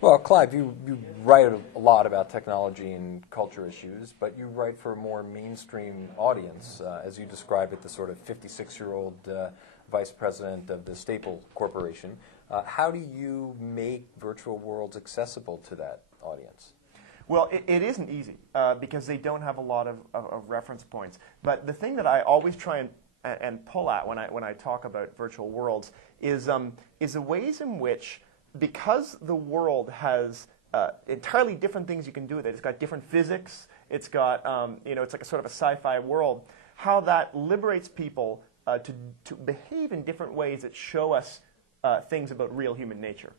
Well, Clive, you write a lot about technology and culture issues, but you write for a more mainstream audience. As you describe it, the sort of 56-year-old vice president of the Staple Corporation. How do you make virtual worlds accessible to that audience? Well, it isn't easy because they don't have a lot of reference points. But the thing that I always try and pull at when I talk about virtual worlds is the ways in which, because the world has entirely different things you can do with it. It's got different physics. It's got it's like a sort of a sci-fi world. How that liberates people to behave in different ways that show us things about real human nature.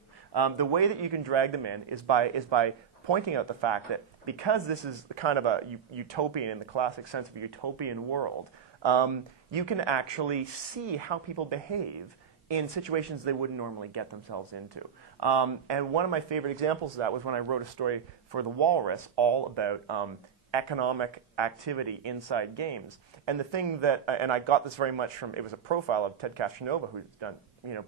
The way that you can drag them in is by pointing out the fact that because this is kind of a utopian, in the classic sense of a utopian world, you can actually see how people behave in situations they wouldn't normally get themselves into. And one of my favorite examples of that was when I wrote a story for The Walrus all about economic activity inside games. And the thing that, and I got this very much from, it was a profile of Ted Castronova, who's done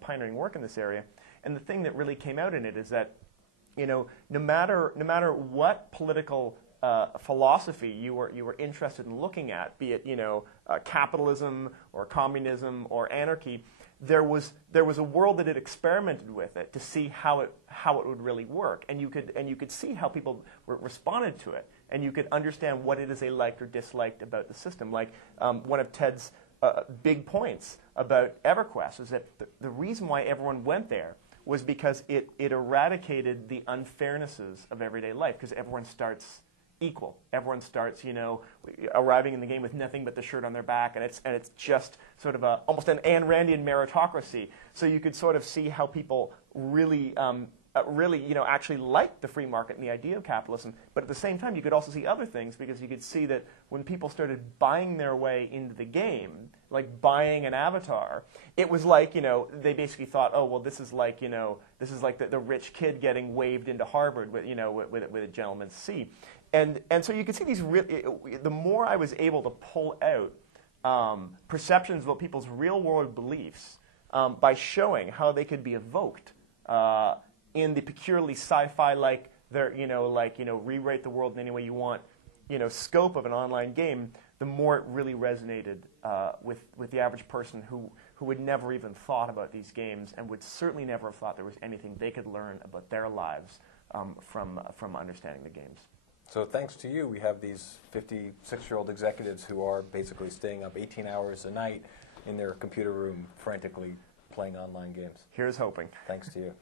pioneering work in this area. And the thing that really came out in it is that no matter what political philosophy you were interested in looking at, be it capitalism or communism or anarchy, there was a world that had experimented with it to see how it would really work, and you could see how people responded to it, and you could understand what it is they liked or disliked about the system. Like one of Ted's big points about EverQuest is that the reason why everyone went there was because it eradicated the unfairnesses of everyday life, because everyone starts equal. Everyone starts, arriving in the game with nothing but the shirt on their back, and it's just sort of almost an Ayn Randian meritocracy. So you could sort of see how people really actually liked the free market and the idea of capitalism. But at the same time, you could also see other things, because you could see that when people started buying their way into the game, like buying an avatar, it was like, they basically thought, oh, well, this is like the rich kid getting waved into Harvard with a gentleman's C. And so you could see these. The more I was able to pull out perceptions about people's real-world beliefs by showing how they could be evoked in the peculiarly sci-fi-like, rewrite the world in any way you want, scope of an online game, the more it really resonated with the average person who would never even thought about these games, and would certainly never have thought there was anything they could learn about their lives from understanding the games. So thanks to you, we have these 56-year-old executives who are basically staying up 18 hours a night in their computer room frantically playing online games. Here's hoping. Thanks to you.